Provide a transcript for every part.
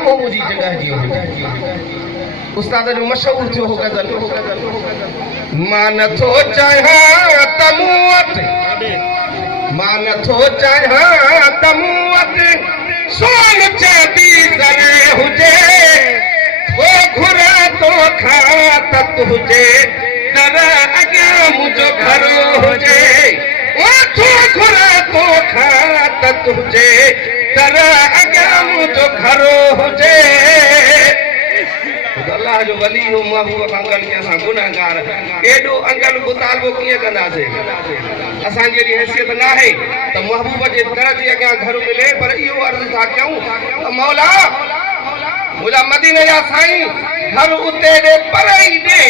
साम्हूं मुंहिंजी जॻह जी उस्ताद जो मशहूर थियो हो गज़ल मां नथो चाहियां त मूं वटि मां नथो चाहियां त मूं वटि सोन चांदी ज़रे हुजे थो घुरा तो खां त तुंहिंजे दर अॻियां मुंहिंजो घर हुजे थो घुरा तो खां त तुंहिंजे दर अॻियां मुंहिंजो घर हुजे अल्लाह जो वली हो महबूब अंगल के असां गुनाहगार एडो अंगल मुतालबो कीअं कंदासीं असां जहिड़ी हैसियत न आहे त महबूब जे दर जे अॻियां घर मिले पर इहो अर्ज़ था कयूं त मौला मुंहिंजा मदीने जा साईं घर उते ॾे पर ई ॾे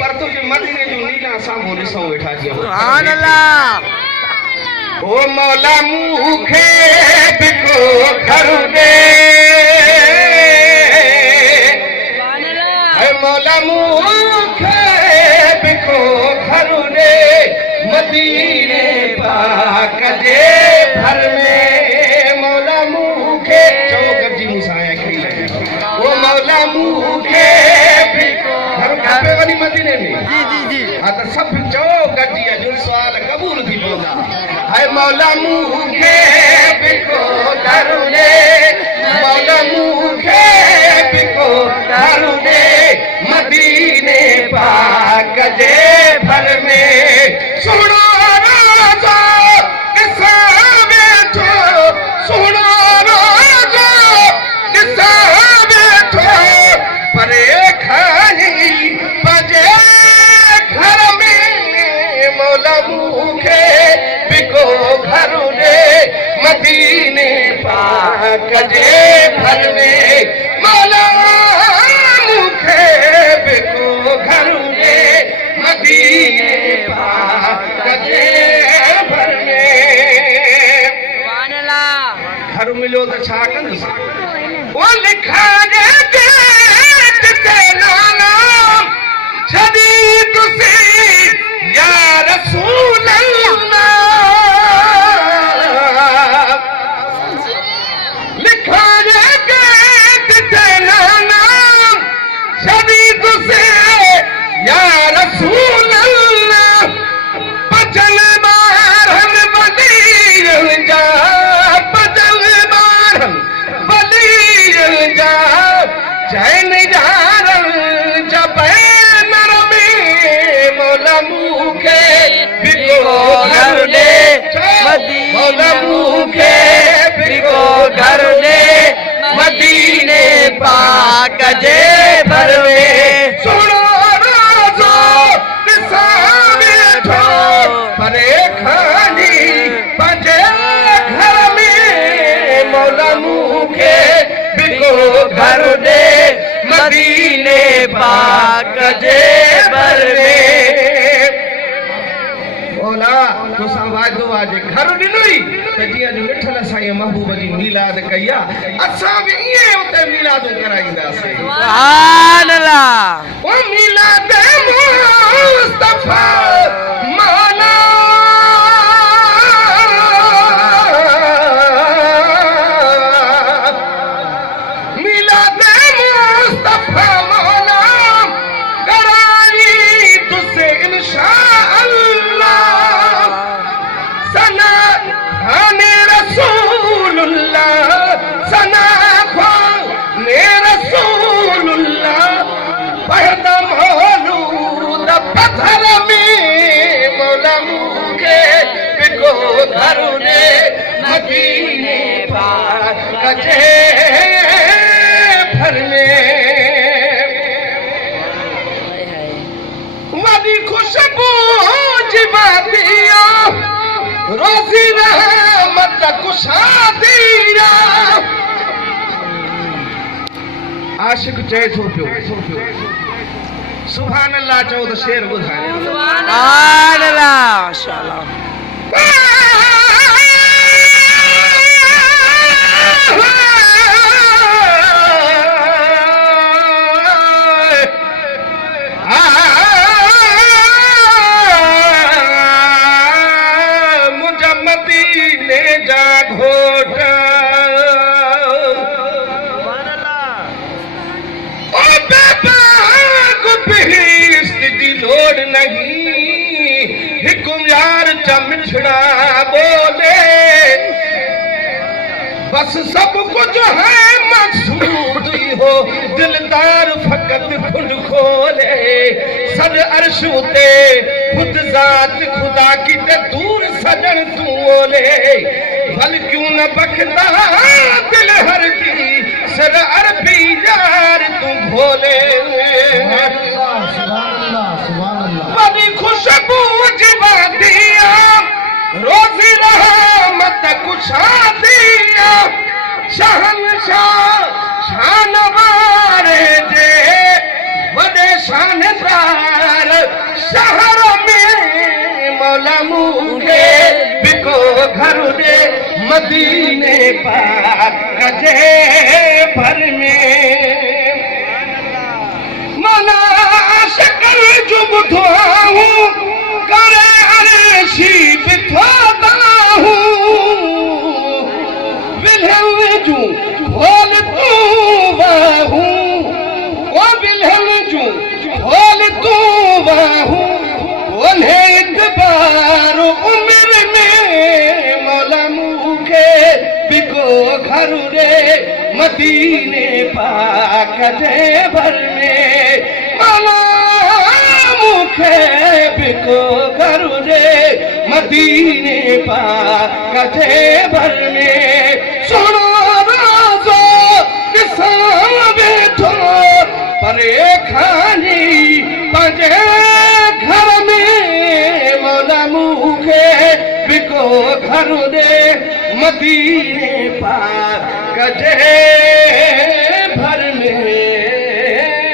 पर तुंहिंजे मदीने जो नीला साम्हूं ॾिसूं वेठा जी सुभान अल्लाह ओ मौला मूंखे बिको घर ॾे मौला मूंखे बिको घर ॾे मदीने पाक जे घर में मौला मूंखे चओ गॾिजी मूंसां खई ओ मौला मूंखे बिको घर खपे वॾी मदीने में जी जी जी हा त सभु चओ गॾिजी अॼु सुवाल क़बूल थी पवंदा हाय मौला मूंखे बिको घर ॾे मौला मूंखे बिको घर ॾे मदीने पाक जे भर में सुनो राजा ॾिसा वेठो सुनो राजा ॾिसा वेठो परे खाई पंहिंजे घर में मौला मूंखे बिको घर ॾे मदीने पाक जे भर में मौला मूंखे बिको घर ॾे मदीने पाक जे भर में घर मिलियो त छा कंदुसि ओ लिखा जे गेट ते नाला छॾी तुसी या रसूल अल्लाह लिखा जे गेट ते नाला छॾी तुसी या रसूल अल्लाह बचल ॿारनि वॾीरनि जा बचल ॿारनि वॾीरनि जा चइनि यारनि जा बैनर में मौला मूंखे बिको घर ॾे मौला मूंखे बिको घर ॾे मदीने पाक जे भर में सुनो राजो ॾिसा वेठो परे खानी पंहिंजे घर में मौला मूंखे बिको घर ॾे मदीने पाक जे भर में मौला तोसां वाइदो आहे जे घर ॾिनई त जीअं जो ॾिठल साईं महबूब जी मीलाद कई आहे असां बि ईअं उते मीलादूं कराईंदासीं सुभान अल्लाह ओ मीलाद मुस्तफा मौला मीलाद मुस्तफा मौला कराई तुसे इंशाअल्लाह सना खाने रसूलुल्लाह सना खाने रसूलुल्लाह पैदा मौलूद पत्थर में मौला मूंखे बिको घर ॾे मदीने पाक जे भर में वॾी खुशबू जी बातिया रोज़ी रहमत कुशादिया आशिक चए थो पियो सुभान अल्लाह चओ त शेर ॿुधाए सुभान अल्लाह माशाअल्लाह जोड़ नहीं हिकु यार चमछड़ा बोले बस सब कुछ है मकसूद ही हो दिलदार फकत खुद खोले सर अरशूते खुद जात खुदा की ते दूर सजन तू ओले भल क्यों न बखता दिल हर की सर अरबी यार तू भोले बड़ी खुशबू जबा दिया रोजी रहमत कुछा दिया शहनशाह शानवारे जे वडे शानदार शहर में मौला मुखे बिको घर दे मदीने पाक कजे भर में मना शकर जुब धोऊं करे अरशी बिथोदाहूं विलहन जू भोल तू वाहूं ओ विलहन जू भोल तू वाहूं बोले इतबार उम्र में मौला मुखे बिको घर रे मदीने पाक दे भर में मौला मुखे बिको घर रे मदीने पाक दे भर में सुनो राजो किसान बैठो परे खानी पंजे घर में मौला मुखे बिको घर रे मदीने पाक दे